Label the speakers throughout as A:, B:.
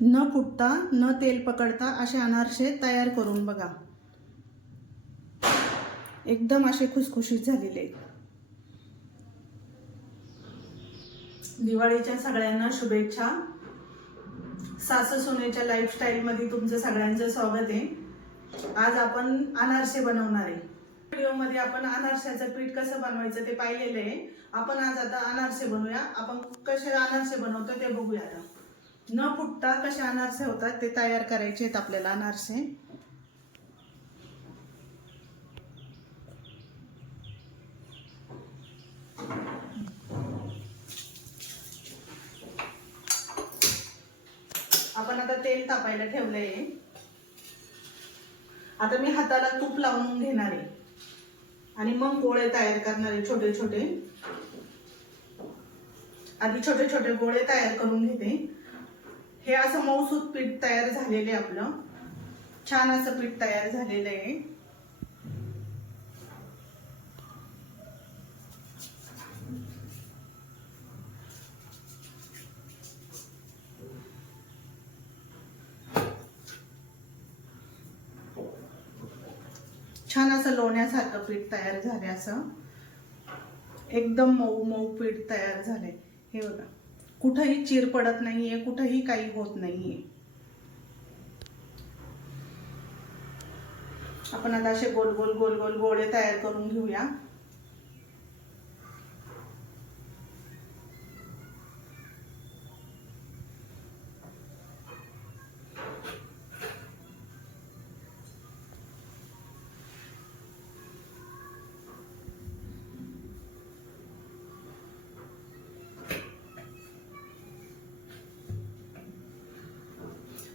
A: न फुटता न तेल पकडता असे अनारसे तयार करून बघा. एकदम असे खुसखुशीत झालेले दिवाळीच्या सगळ्यांना शुभेच्छा. सासू सोनेच्या लाईफस्टाईलमध्ये तुमचं सगळ्यांचं स्वागत आहे. आज आपण अनारसे बनवणार आहे. व्हिडिओमध्ये आपण अनारशाचं पीठ कसं बनवायचं ते पाहिलेलं आहे. आपण आज आता अनारसे बनवूया. आपण कसे अनारसे बनवतो ते बघूया आता. न फुटता कसे अनारसे होतात ते तयार करायचे आहेत आपल्याला अनारसे. आपण आता तेल तापायला ठेवलंय. आता मी हाताला तूप लावून घेणार आहे. आणि मग गोळे तयार करणार आहे छोटे छोटे आधी छोटे छोटे गोळे तयार करून घेते. हे असं मऊसूत पीठ तयार झालेलं आहे आपलं. छान असं पीठ तयार झालेलं आहे. छान असं लोण्यासारखं पीठ तयार झाले असं. एकदम मऊ मऊ पीठ तयार झाले हे बघा. कुठंही चिर पडत नाहीये कुठंही काही होत नाहीये. आपण आता असे गोल गोल गोल गोल गोळे तयार करून घेऊया.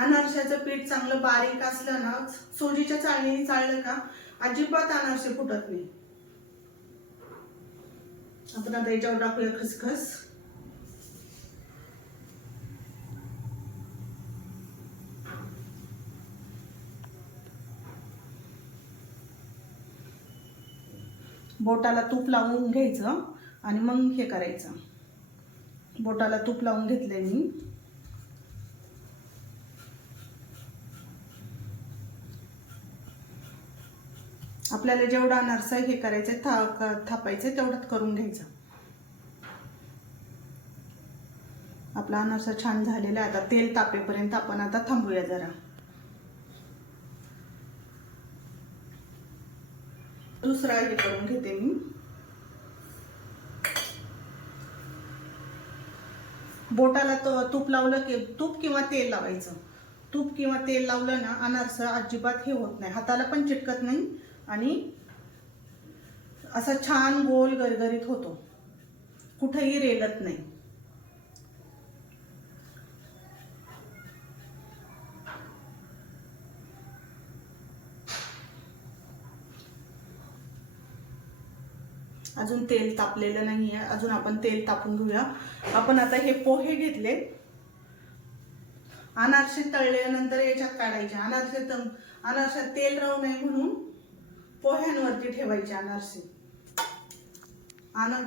A: अनारशाचं पीठ चांगलं बारीक असलं ना सोजीच्या चाळणीने चाळलं का अजिबात अनारसे फुटत नाही. आपण आता याच्यावर टाकूया खसखस. बोटाला तूप लावून घ्यायचं आणि मग हे करायचं. बोटाला तूप लावून घेतलंय मी. आपल्याला जेवढा अनारसा हे करायचं था थापायचं तेवढंच करून घ्यायचं. आपला अनारसा छान झालेला आहे. आता तेल तापेपर्यंत आपण आता थांबूया जरा. दुसरा हे करून घेते मी. बोटाला तो तूप लावलं की तूप किंवा तेल लावायचं. तूप किंवा तेल लावलं ना अनारसा अजिबात हे होत नाही. हाताला पण चिटकत नाही. आणि असा छान गोल गरगरीत होतो. कुठेही रेलत नाही. अजून तेल तापलेलं नाहीये. अजून आपण तेल तापून घेऊया. आपण आता हे पोहे घेतले. अनारसे तळल्यानंतर याच्यात काढायचे. अनारसे अनारशात तेल राहू नये म्हणून पोह्यांवरती ठेवायचे अनारसे आणि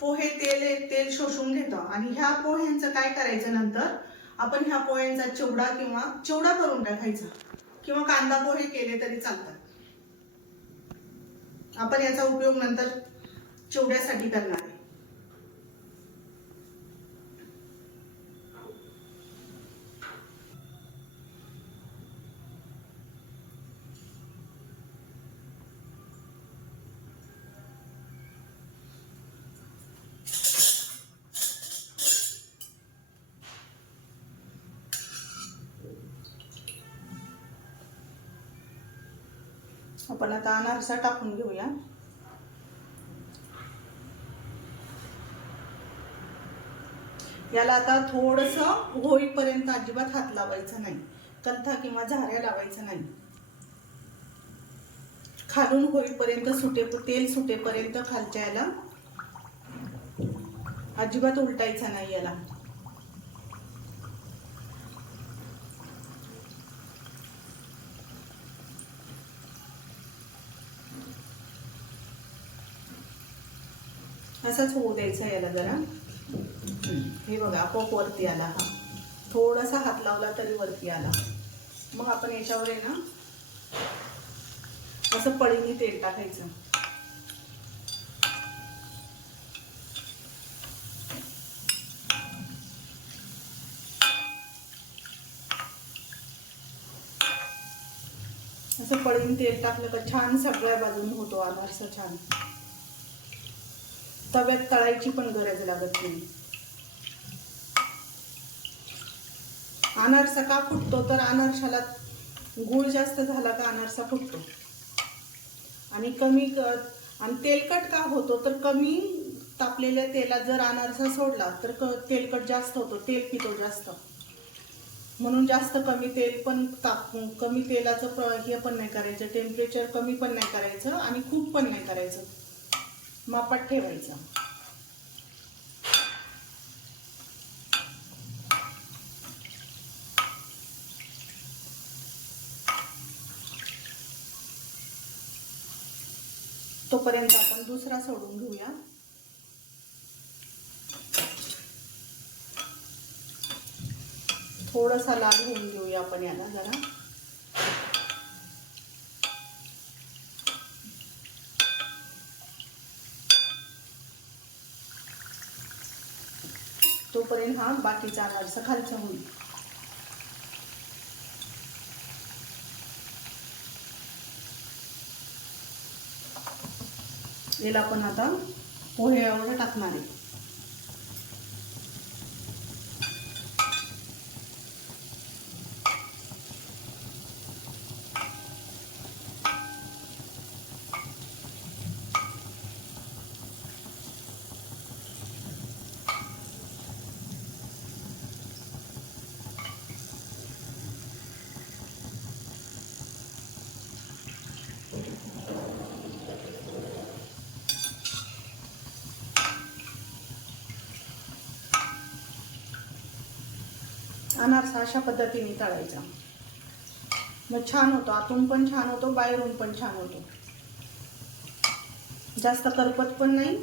A: पोहे तेल तेल शोषून घेतं. आणि ह्या पोह्यांचं काय करायचं नंतर? आपण ह्या पोह्यांचा चिवडा किंवा चिवडा करून टाकायचा. किंवा कांदा पोहे केले तरी चालतात. आपण याचा उपयोग नंतर चिवड्यासाठी करणार. आपण आता अनारसा टाकून घेऊया. याला आता थोडस होईपर्यंत अजिबात हात लावायचा नाही. कंथा किंवा झाऱ्या लावायचा नाही. खालून होईपर्यंत सुटे तेल सुटेपर्यंत खालच्या याला अजिबात उलटायचा नाही याला. असाच होऊ द्यायचा याला जरा. हे बघा आपोआप वरती आला हा. थोडासा हात लावला तरी वरती आला. मग आपण याच्यावर आहे ना असं पळीने तेल टाकायचं. असं पळीने तेल टाकलं तर छान सगळ्या बाजूने होतो अनारसा छान. तव्यात तळायची पण गरज लागत नाही. अनारसा का फुटतो? तर अनारशाला गुळ जास्त झाला का अनारसा फुटतो. आणि कमी आणि तेलकट का होतो? तर कमी तापलेल्या तेलात जर अनारसा सोडला तर क- तेलकट जास्त होतो. तेल पितो जास्त. म्हणून जास्त कमी तेल पण ताप कमी तेलाचं हे पण नाही करायचं. टेम्परेचर कमी पण नाही करायचं आणि खूप पण नाही करायचं. मापात ठेवायचं. तोपर्यंत आपण दुसरा सोडून घेऊया. थोडासा लाल होऊन घेऊया आपण याला जरा. तोपर्यंत हा बाकीचा अनारसा खालचा होईल. याला आपण आता पोह्यावर टाकणार आहे. अनारसा अशा पद्धतीने तळायचा. मग छान होतो. आतून पण छान होतो बाहेरून पण छान होतो. जास्त करपत पण नाही.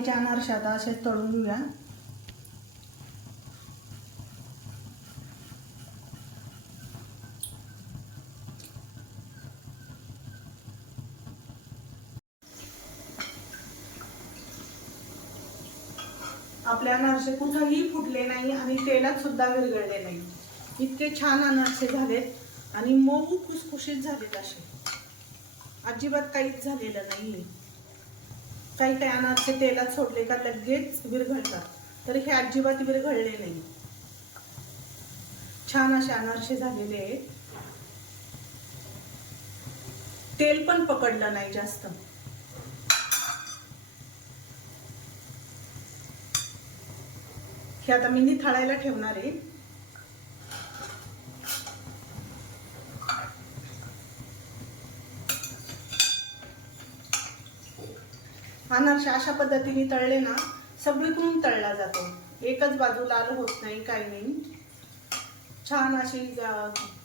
A: बाकीच्या अनारशा आता असे तळून घेऊया. आपले अनारसे कुठंही फुटले नाही आणि तेलात सुद्धा विरघळले नाही. इतके छान अनारसे झालेत आणि मऊ खुसखुशीत झालेत असे. अजिबात काहीच झालेलं नाही काही काही अनारसे तेलात सोडले का लगेच विरघळतात. तर हे अजिबात विरघळले नाही. छान असे अनारसे झालेले आहेत. तेल पण पकडलं नाही जास्त. हे आता मी निथाळायला ठेवणार आहे. अनारसे अशा पद्धतीने तळले ना सगळीकडून तळला जातो. एकच बाजू लाल होत नाही काही नाही. छान अशी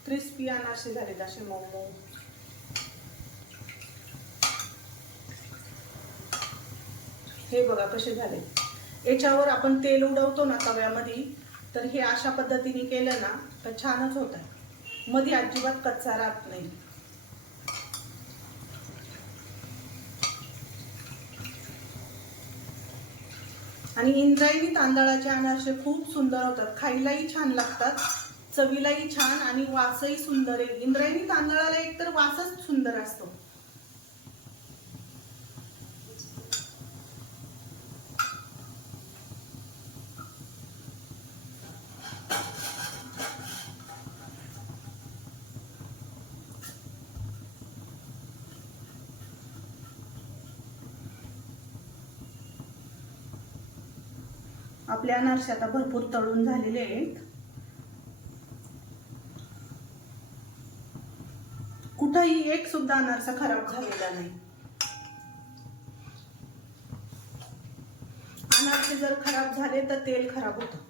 A: क्रिस्पी अनारसे झालेत असे मोमो हे बघा कसे झाले. याच्यावर आपण तेल उडवतो ना तव्यामध्ये तर हे अशा पद्धतीने केलं ना तर छानच होत. आहे मध्ये अजिबात कच्चा राहत नाही. आणि इंद्रायणी तांदळाचे अनारसे खूप सुंदर होतात. खायलाही छान लागतात चवीलाही छान आणि वासही सुंदर आहे. इंद्रायणी तांदळाला एकतर वासच सुंदर असतो. आपले अनारसे आता भरपूर तळून झालेले आहेत. कुठंही एक सुद्धा अनारसा खराब झालेला नाही. अनारसे जर खराब झाले तर तेल खराब होतं.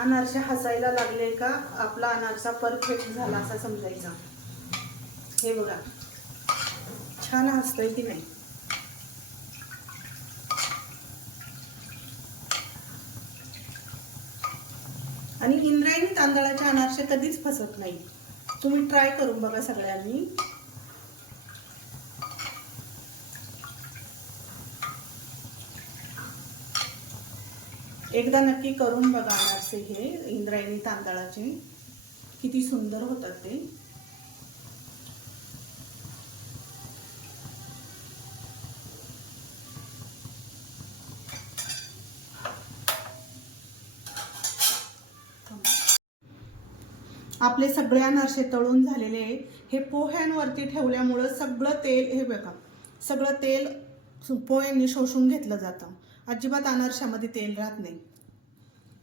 A: अनारसे हसायला लागले का? आपला अनारसा परफेक्ट झाला असा समजायचा. हे बघा. छान हसतोय की नाही आणि इंद्रायणी तांदळाचे अनारसे कधीच फसत नाही. तुम्ही ट्राय करून बघा सगळ्यांनी. एकदा नक्की करून बघा अनारसे हे इंद्रायणी तांदळाचे. किती सुंदर होतात ते. आपले सगळे अनारसे तळून झालेले हे पोह्यांवरती ठेवल्यामुळं सगळं तेल हे बघा सगळं तेल पोह्यांनी शोषून घेतलं जातं. अजिबात अनारशामध्ये तेल राहत नाही.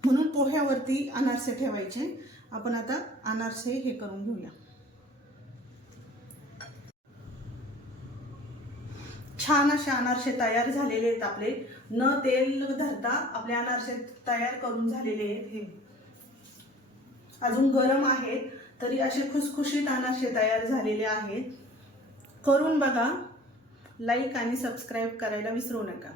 A: म्हणून पोह्यावरती अनारसे ठेवायचे. आपण आता अनारसे हे करून घेऊया. छान असे अनारसे तयार झालेले आहेत आपले. न तेल धरता आपले अनारसे तयार करून झालेले आहेत हे. अजून गरम आहेत तरी असे खुसखुशीत अनारसे तयार झालेले आहेत. करून बघा. लाईक आणि सबस्क्राईब करायला विसरू नका.